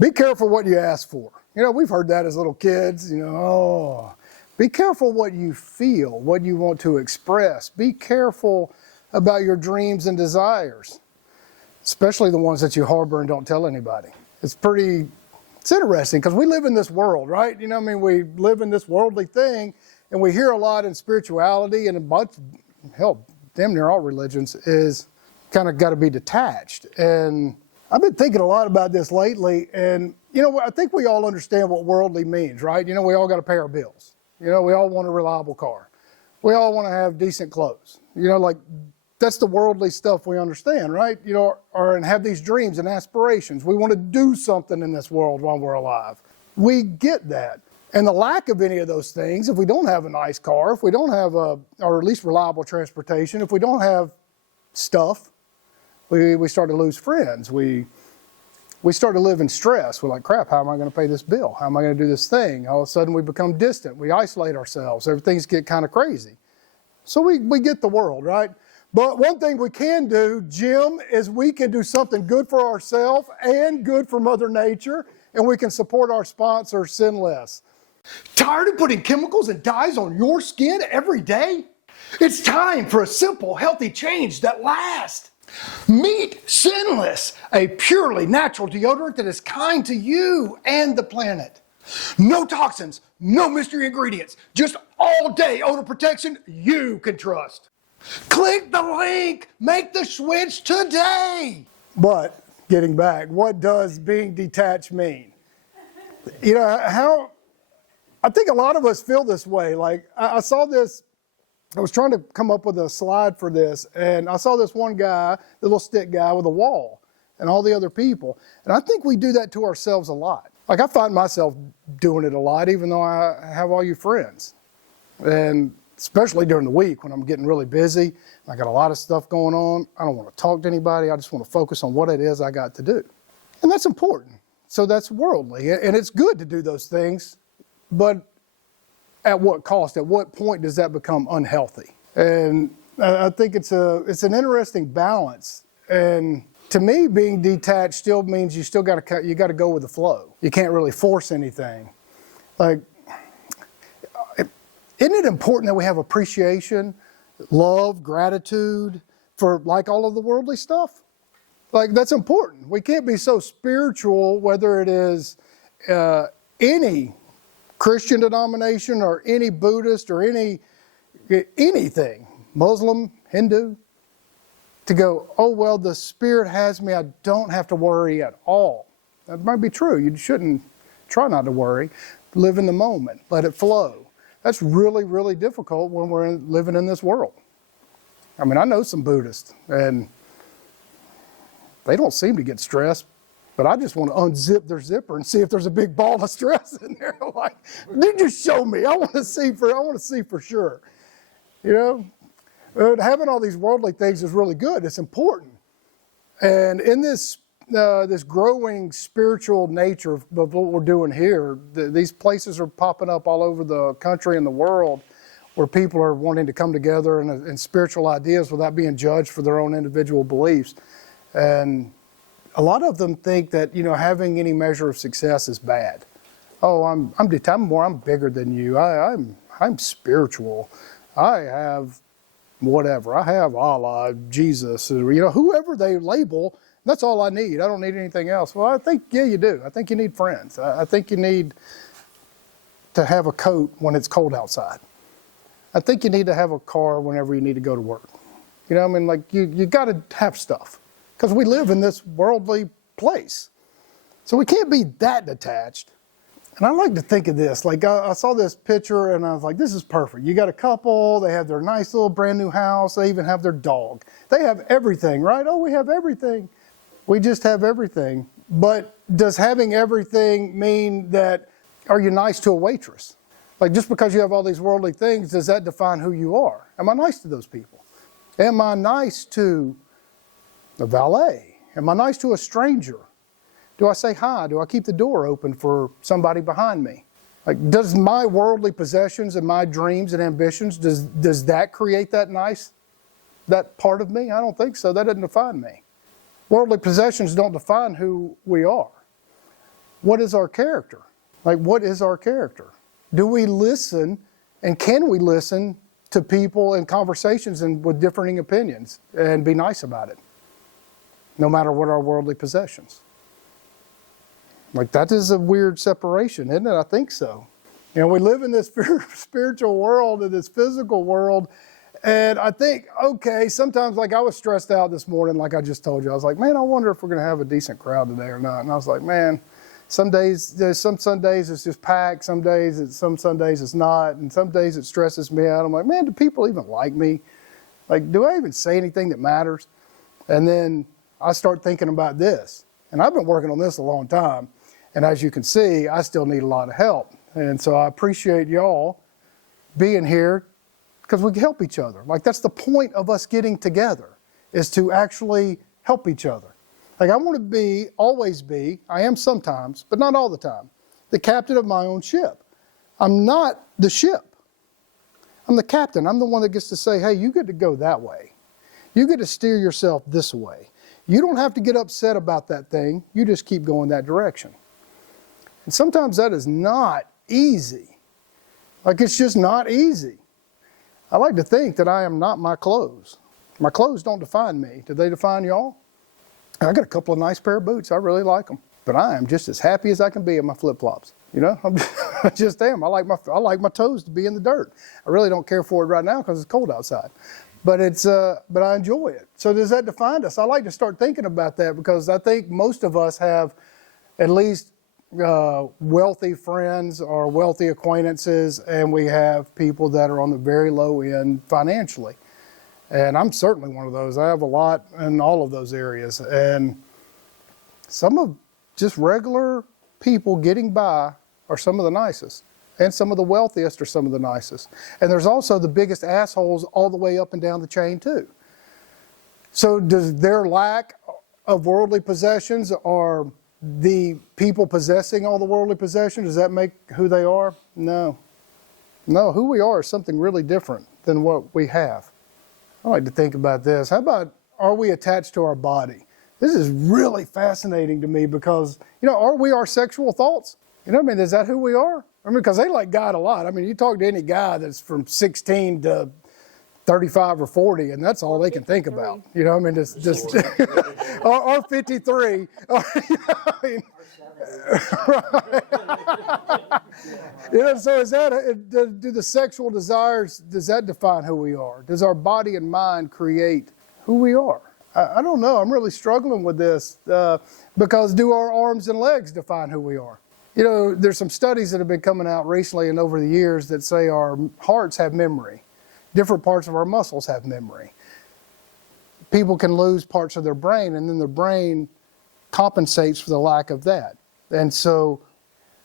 Be careful what you ask for. We've heard that as little kids, be careful what you feel, what you want to express. Be careful about your dreams and desires, especially the ones that you harbor and don't tell anybody. It's interesting because we live in this world, right? We live in this worldly thing, and we hear a lot in spirituality, and damn near all religions is kind of got to be detached. And I've been thinking a lot about this lately, and I think we all understand what worldly means, right? We all got to pay our bills. We all want a reliable car. We all want to have decent clothes. That's the worldly stuff we understand, right? And have these dreams and aspirations. We want to do something in this world while we're alive. We get that. And the lack of any of those things, if we don't have a nice car, if we don't have or at least reliable transportation, if we don't have stuff, we start to lose friends. We start to live in stress. We're like, crap, how am I going to pay this bill? How am I going to do this thing? All of a sudden we become distant. We isolate ourselves. Everything's get kind of crazy. So we get the world, right? But one thing we can do, Jim, is we can do something good for ourselves and good for Mother Nature, and we can support our sponsor, Sinless. Tired of putting chemicals and dyes on your skin every day? It's time for a simple, healthy change that lasts. Meet Sinless, a purely natural deodorant that is kind to you and the planet. No toxins, no mystery ingredients, just all-day odor protection you can trust. Click the link, make the switch today. But getting back, what does being detached mean? I think a lot of us feel this way. Like I saw this, I was trying to come up with a slide for this, and I saw this one guy, the little stick guy with a wall and all the other people. And I think we do that to ourselves a lot. Like I find myself doing it a lot, even though I have all you friends. And especially during the week when I'm getting really busy, I got a lot of stuff going on. I don't want to talk to anybody. I just want to focus on what it is I got to do. And that's important. So that's worldly. And it's good to do those things, but at what cost? At what point does that become unhealthy? And I think it's an interesting balance. And to me, being detached still means you got to go with the flow. You can't really force anything. Like, isn't it important that we have appreciation, love, gratitude for like all of the worldly stuff? Like that's important. We can't be so spiritual, whether it is any Christian denomination or any Buddhist or anything, Muslim, Hindu, to go, oh, well, the Spirit has me. I don't have to worry at all. That might be true. You shouldn't try not to worry. Live in the moment. Let it flow. That's really, really difficult when we're living in this world. I mean, I know some Buddhists, and they don't seem to get stressed, but I just want to unzip their zipper and see if there's a big ball of stress in there. Like, you just show me. I want to see for sure. Having all these worldly things is really good. It's important. And in this growing spiritual nature of what we're doing here, these places are popping up all over the country and the world where people are wanting to come together and spiritual ideas without being judged for their own individual beliefs. And a lot of them think that, having any measure of success is bad. Oh, I'm bigger than you. I'm spiritual. I have whatever. I have Allah, Jesus, whoever they label. That's all I need. I don't need anything else. Well, I think, yeah, you do. I think you need friends. I think you need to have a coat when it's cold outside. I think you need to have a car whenever you need to go to work. You got to have stuff because we live in this worldly place. So we can't be that detached. And I like to think of this. Like I saw this picture and I was like, this is perfect. You got a couple, they have their nice little brand new house. They even have their dog. They have everything, right? Oh, we have everything. We just have everything. But does having everything mean that, are you nice to a waitress? Like just because you have all these worldly things, does that define who you are? Am I nice to those people? Am I nice to a valet? Am I nice to a stranger? Do I say hi? Do I keep the door open for somebody behind me? Like, does my worldly possessions and my dreams and ambitions, does that create that part of me? I don't think so. That doesn't define me. Worldly possessions don't define who we are. what is our character? Like, what is our character? Do we listen, and can we listen to people in conversations and with differing opinions and be nice about it, no matter what our worldly possessions? Like, that is a weird separation, isn't it? I think so. You know, we live in this spiritual world and this physical world, and I think, okay, sometimes, like, I was stressed out this morning, like I just told you. I was like, man, I wonder if we're going to have a decent crowd today or not. And I was like, man, some Sundays it's just packed, some Sundays it's not, and some days it stresses me out. I'm like, man, do people even like me? Like, do I even say anything that matters? And then I start thinking about this, and I've been working on this a long time, and as you can see, I still need a lot of help. And so I appreciate y'all being here because we can help each other. Like, that's the point of us getting together, is to actually help each other. Like, I want to always be, I am sometimes, but not all the time, the captain of my own ship. I'm not the ship. I'm the captain. I'm the one that gets to say, hey, you get to go that way. You get to steer yourself this way. You don't have to get upset about that thing. You just keep going that direction. And sometimes that is not easy. Like, it's just not easy. I like to think that I am not my clothes. My clothes don't define me. Do they define y'all? I got a couple of nice pair of boots. I really like them. But I am just as happy as I can be in my flip-flops. You know, I just am. I like my toes to be in the dirt. I really don't care for it right now because it's cold outside. But but I enjoy it. So does that define us? I like to start thinking about that because I think most of us have at least wealthy friends or wealthy acquaintances, and we have people that are on the very low end financially. And I'm certainly one of those. I have a lot in all of those areas. And some of just regular people getting by are some of the nicest. And some of the wealthiest are some of the nicest. And there's also the biggest assholes all the way up and down the chain too. So does their lack of worldly possessions or the people possessing all the worldly possessions, does that make who they are? No. No, who we are is something really different than what we have. I like to think about this. How about, are we attached to our body? This is really fascinating to me because, you know, are we our sexual thoughts? You know what I mean? Is that who we are? I mean, because they like God a lot. I mean, you talk to any guy that's from 16 to 35 or 40, and that's all they can think about. You know what I mean? Just or 53. Or, you know, I mean, right. You know, so is that, do the sexual desires, does that define who we are? Does our body and mind create who we are? I don't know. I'm really struggling with this because do our arms and legs define who we are? You know, there's some studies that have been coming out recently and over the years that say our hearts have memory. Different parts of our muscles have memory. People can lose parts of their brain, and then their brain compensates for the lack of that. And so,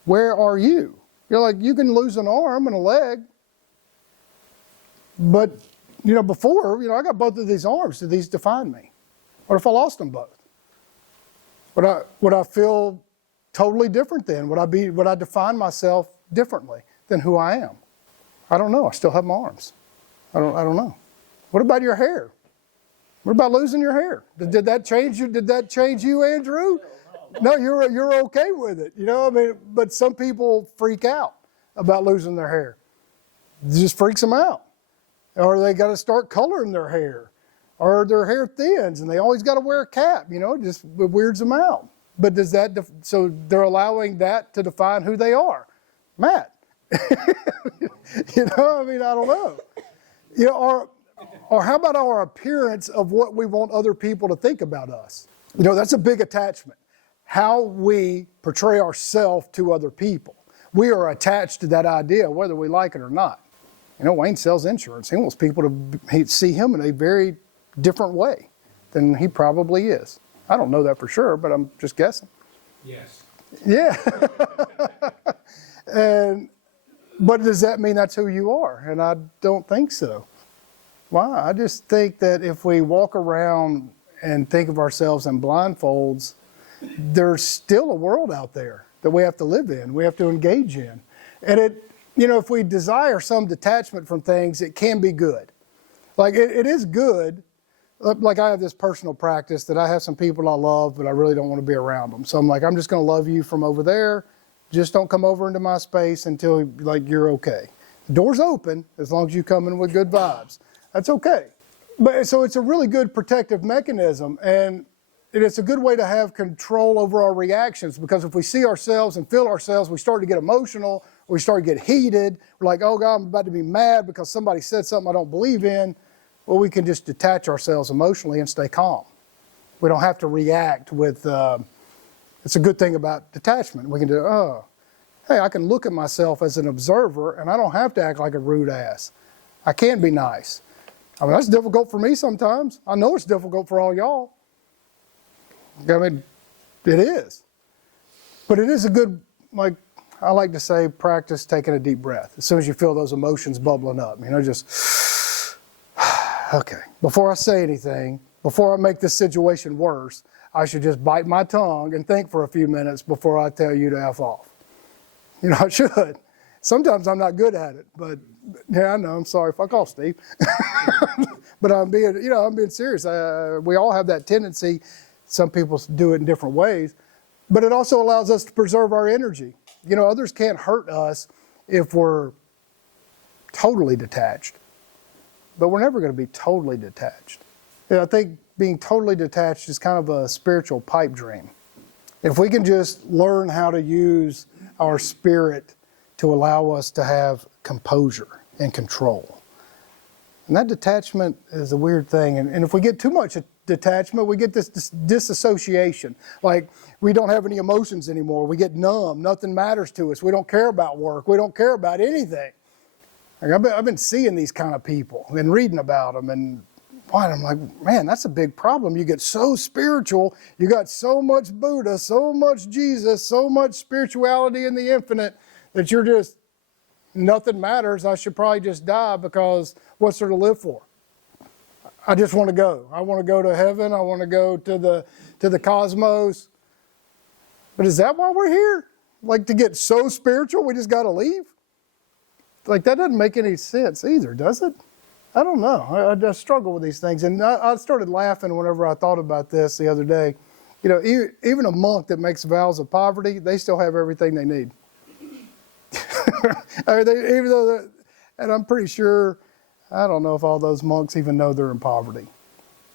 where are you? You're like, you can lose an arm and a leg, but, you know, before, you know, I got both of these arms. Do these define me? What if I lost them both? Would I feel totally different then? Would I define myself differently than who I am? I don't know. I still have my arms. I don't know. What about your hair? What about losing your hair? Did that change you? Did that change you, Andrew? No, you're okay with it. You know, I mean, but some people freak out about losing their hair. It just freaks them out. Or they got to start coloring their hair. Or their hair thins and they always got to wear a cap. You know, it just weirds them out. But does that, so they're allowing that to define who they are. Matt. You know, I mean, I don't know. You know, or how about our appearance of what we want other people to think about us? You know, that's a big attachment. How we portray ourselves to other people. We are attached to that idea, whether we like it or not. You know, Wayne sells insurance. He wants people to see him in a very different way than he probably is. I don't know that for sure, but I'm just guessing. Yes. Yeah. But does that mean that's who you are? And I don't think so. Why? I just think that if we walk around and think of ourselves in blindfolds, there's still a world out there that we have to live in, we have to engage in. And you know, if we desire some detachment from things, it can be good. Like it is good like I have this personal practice that I have some people I love, but I really don't want to be around them. So I'm like, I'm just going to love you from over there. Just don't come over into my space until like you're okay. The door's open as long as you come in with good vibes. That's okay. But so it's a really good protective mechanism, and it's a good way to have control over our reactions, because if we see ourselves and feel ourselves, we start to get emotional, we start to get heated. We're like, oh God, I'm about to be mad because somebody said something I don't believe in. Well, we can just detach ourselves emotionally and stay calm. We don't have to react with, it's a good thing about detachment. We can do, oh, hey, I can look at myself as an observer and I don't have to act like a rude ass. I can be nice. I mean, that's difficult for me sometimes. I know it's difficult for all y'all. I mean, it is. But it is a good, like I like to say, practice taking a deep breath. As soon as you feel those emotions bubbling up, just, okay, before I say anything, before I make this situation worse, I should just bite my tongue and think for a few minutes before I tell you to F off. I should. Sometimes I'm not good at it, but yeah, I know, I'm sorry. Fuck off, Steve. But I'm being serious. We all have that tendency. Some people do it in different ways, but it also allows us to preserve our energy. Others can't hurt us if we're totally detached, but we're never going to be totally detached. I think being totally detached is kind of a spiritual pipe dream. If we can just learn how to use our spirit to allow us to have composure and control. And that detachment is a weird thing. And if we get too much detachment, we get this disassociation. Like we don't have any emotions anymore. We get numb. Nothing matters to us. We don't care about work. We don't care about anything. Like I've been seeing these kind of people and reading about them. And I'm like, man, that's a big problem. You get so spiritual. You got so much Buddha, so much Jesus, so much spirituality in the infinite that you're just, nothing matters. I should probably just die because what's there to live for? I just want to go. I want to go to heaven. I want to go to the cosmos. But is that why we're here? Like to get so spiritual, we just got to leave? Like that doesn't make any sense either, does it? I don't know. I just struggle with these things. And I started laughing whenever I thought about this the other day. Even a monk that makes vows of poverty, they still have everything they need. And I'm pretty sure, I don't know if all those monks even know they're in poverty,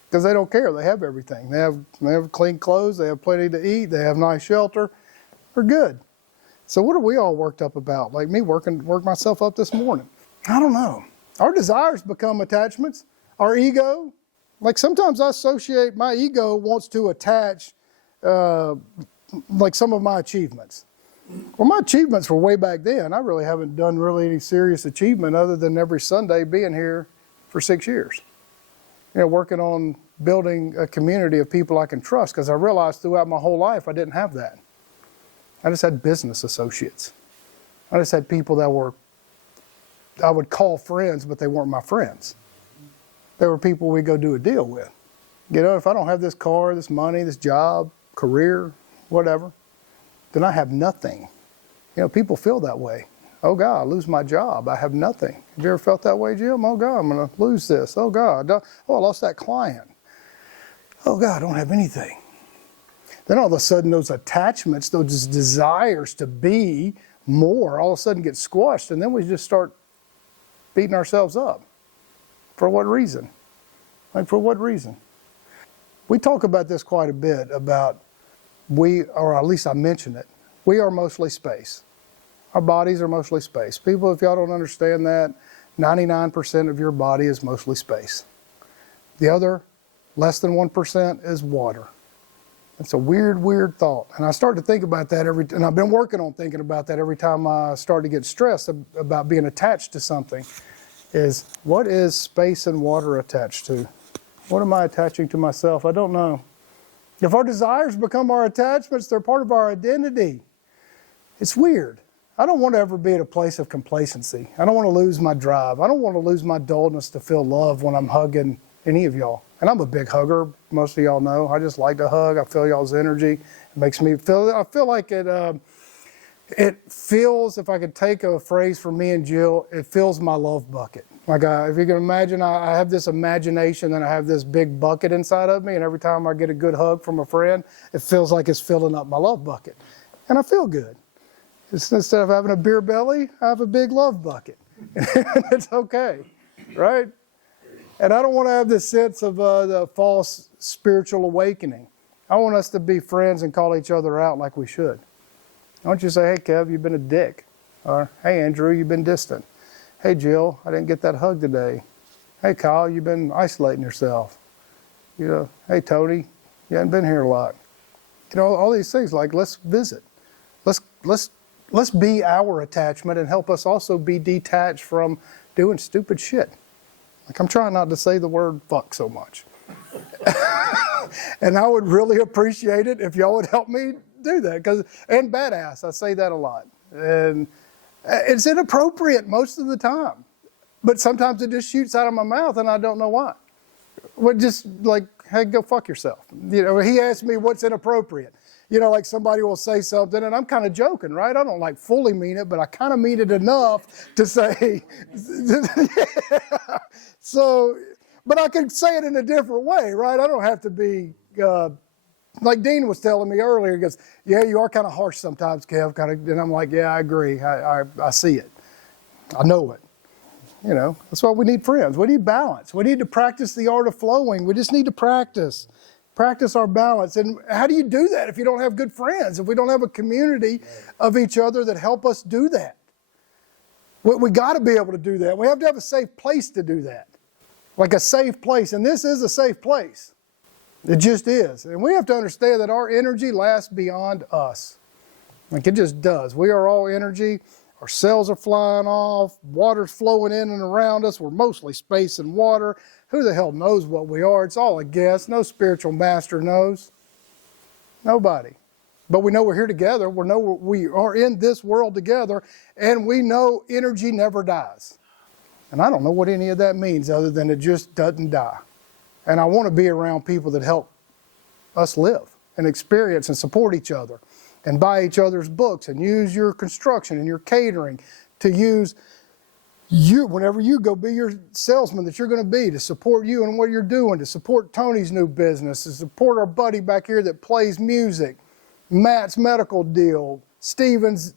because they don't care. They have everything. They have clean clothes. They have plenty to eat. They have nice shelter. They're good. So what are we all worked up about? Like me worked myself up this morning. I don't know. Our desires become attachments. Our ego, like sometimes I associate my ego wants to attach like some of my achievements. Well, my achievements were way back then. I really haven't done any serious achievement other than every Sunday being here for 6 years. Working on building a community of people I can trust, because I realized throughout my whole life I didn't have that. I just had business associates. I just had people that I would call friends, but they weren't my friends. They were people we go do a deal with. If I don't have this car, this money, this job, career, whatever, then I have nothing. People feel that way. Oh God, I lose my job. I have nothing. Have you ever felt that way, Jim? Oh God, I'm going to lose this. Oh God, I lost that client. Oh God, I don't have anything. Then all of a sudden those attachments, those desires to be more, all of a sudden get squashed, and then we just start beating ourselves up. For what reason? For what reason? We talk about this quite a bit, about or at least I mention it, we are mostly space. Our bodies are mostly space. People, if y'all don't understand that, 99% of your body is mostly space. The other, less than 1%, is water. It's a weird, weird thought. And I start to think about that and I've been working on thinking about that every time I start to get stressed about being attached to something, is what is space and water attached to? What am I attaching to myself? I don't know. If our desires become our attachments, they're part of our identity. It's weird. I don't want to ever be at a place of complacency. I don't want to lose my drive. I don't want to lose my dullness to feel love when I'm hugging any of y'all. And I'm a big hugger. Most of y'all know. I just like to hug. I feel y'all's energy. It makes me feel, I feel like it feels, if I could take a phrase from me and Jill, it fills my love bucket. Like if you can imagine, I have this imagination and I have this big bucket inside of me, and every time I get a good hug from a friend, it feels like it's filling up my love bucket. And I feel good. Instead of having a beer belly, I have a big love bucket. It's okay, right? And I don't want to have this sense of the false spiritual awakening. I want us to be friends and call each other out like we should. I want you to say, hey, Kev, you've been a dick. Or, hey, Andrew, you've been distant. Hey, Jill, I didn't get that hug today. Hey, Kyle, you've been isolating yourself. You know, hey, Tony, you haven't been here a lot. You know, all these things, like, let's visit. Let's be our attachment and help us also be detached from doing stupid shit. Like, I'm trying not to say the word fuck so much. And I would really appreciate it if y'all would help me do that. And badass, I say that a lot. And it's inappropriate most of the time. But sometimes it just shoots out of my mouth and I don't know why. Well, just like, hey, go fuck yourself. You know, he asked me what's inappropriate. You know, like somebody will say something and I'm kind of joking, right? I don't like fully mean it, but I kind of mean it enough to say, So, but I can say it in a different way, right? I don't have to be, like Dean was telling me earlier, he goes, yeah, you are kind of harsh sometimes, Kev. And I'm like, yeah, I agree. I see it. I know it. You know, that's why we need friends. We need balance. We need to practice the art of flowing. We just need to practice our balance. And how do you do that if you don't have good friends, if we don't have a community of each other that help us do that? We got to be able to do that. We have to have a safe place to do that. Like a safe place. And this is a safe place. It just is. And we have to understand that our energy lasts beyond us. Like it just does. We are all energy. Our cells are flying off. Water's flowing in and around us. We're mostly space and water. Who the hell knows what we are? It's all a guess. No spiritual master knows. Nobody. But we know we're here together. We know we are in this world together. And we know energy never dies. And I don't know what any of that means other than it just doesn't die. And I want to be around people that help us live and experience and support each other and buy each other's books and use your construction and your catering to use you, whenever you go, be your salesman that you're going to be, to support you and what you're doing, to support Tony's new business, to support our buddy back here that plays music, Matt's medical deal, Steven's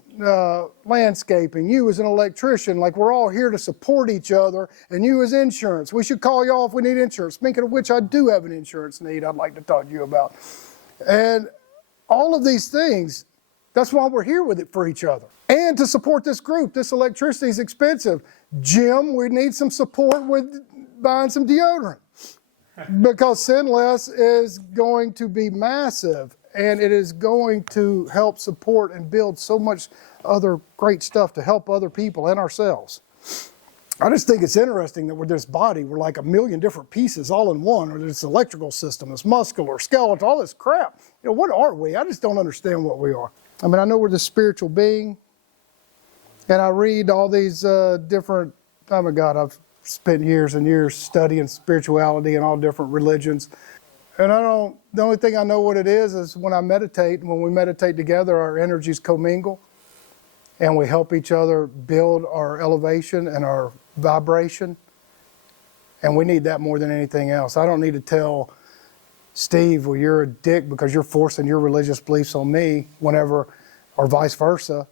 landscaping, you as an electrician. Like we're all here to support each other, and you as insurance. We should call y'all if we need insurance. Speaking of which, I do have an insurance need I'd like to talk to you about. And all of these things, that's why we're here with it for each other. And to support this group. This electricity is expensive. Jim, we need some support with buying some deodorant. Because Sin Less is going to be massive. And it is going to help support and build so much other great stuff to help other people and ourselves. I just think it's interesting that with this body, we're like a million different pieces all in one, or this electrical system, this muscular, skeletal, all this crap. You know, what are we? I just don't understand what we are. I mean, I know we're the spiritual being, and I read all these different, oh my God, I've spent years and years studying spirituality and all different religions. And the only thing I know what it is when I meditate. When we meditate together, our energies commingle and we help each other build our elevation and our vibration. And we need that more than anything else. I don't need to tell Steve, well, you're a dick because you're forcing your religious beliefs on me or vice versa.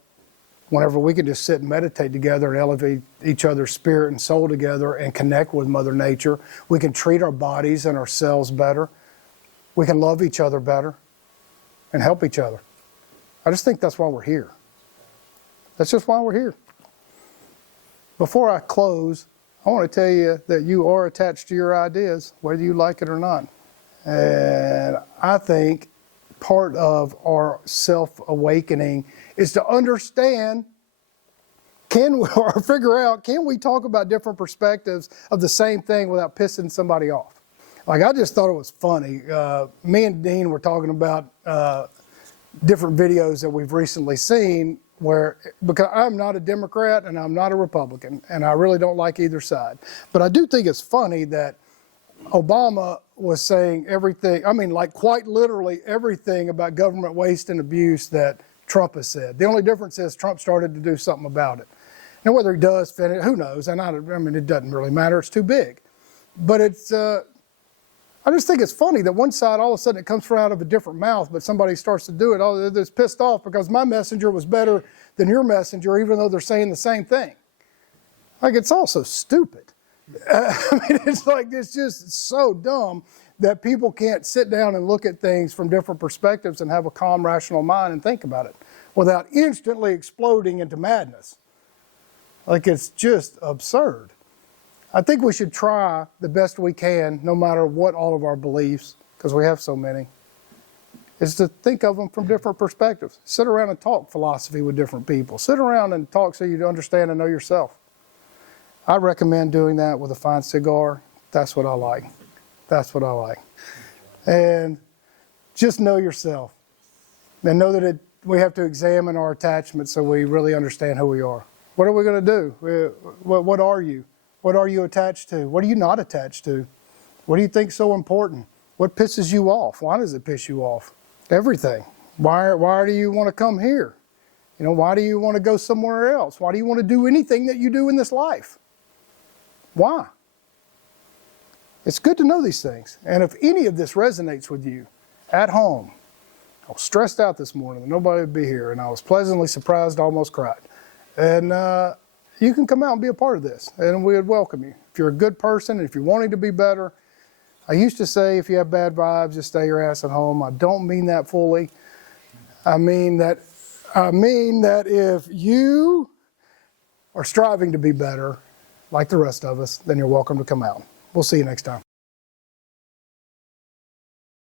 Whenever we can just sit and meditate together and elevate each other's spirit and soul together and connect with Mother Nature, we can treat our bodies and ourselves better. We can love each other better and help each other. I just think that's why we're here. That's just why we're here. Before I close, I want to tell you that you are attached to your ideas, whether you like it or not. And I think part of our self-awakening is to understand, or figure out, can we talk about different perspectives of the same thing without pissing somebody off? Like, I just thought it was funny. Me and Dean were talking about different videos that we've recently seen because I'm not a Democrat and I'm not a Republican, and I really don't like either side. But I do think it's funny that Obama was saying everything, I mean, like quite literally everything about government waste and abuse that Trump has said. The only difference is Trump started to do something about it. And whether he does finish, who knows? And I mean, it doesn't really matter. It's too big. But it's, I just think it's funny that one side, all of a sudden, it comes from out of a different mouth, but somebody starts to do it. Oh, they're pissed off because my messenger was better than your messenger, even though they're saying the same thing. Like, it's all so stupid. I mean, it's just so dumb that people can't sit down and look at things from different perspectives and have a calm, rational mind and think about it without instantly exploding into madness. Like, it's just absurd. I think we should try the best we can, no matter what all of our beliefs, because we have so many, is to think of them from different perspectives. Sit around and talk philosophy with different people. Sit around and talk so you understand and know yourself. I recommend doing that with a fine cigar. That's what I like. That's what I like. And just know yourself. And know that we have to examine our attachments so we really understand who we are. What are we going to do? What are you? What are you attached to? What are you not attached to? What do you think is so important? What pisses you off? Why does it piss you off? Everything. Why do you want to come here? You know, why do you want to go somewhere else? Why do you want to do anything that you do in this life? Why? It's good to know these things. And if any of this resonates with you at home, I was stressed out this morning that nobody would be here, and I was pleasantly surprised, almost cried. And you can come out and be a part of this, and we would welcome you. If you're a good person, and if you're wanting to be better, I used to say if you have bad vibes, just stay your ass at home. I don't mean that fully. I mean that if you are striving to be better, like the rest of us, then you're welcome to come out. We'll see you next time.